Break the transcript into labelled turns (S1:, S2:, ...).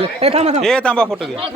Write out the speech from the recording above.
S1: धन्यवाद
S2: हे थांबा फोटो घ्या.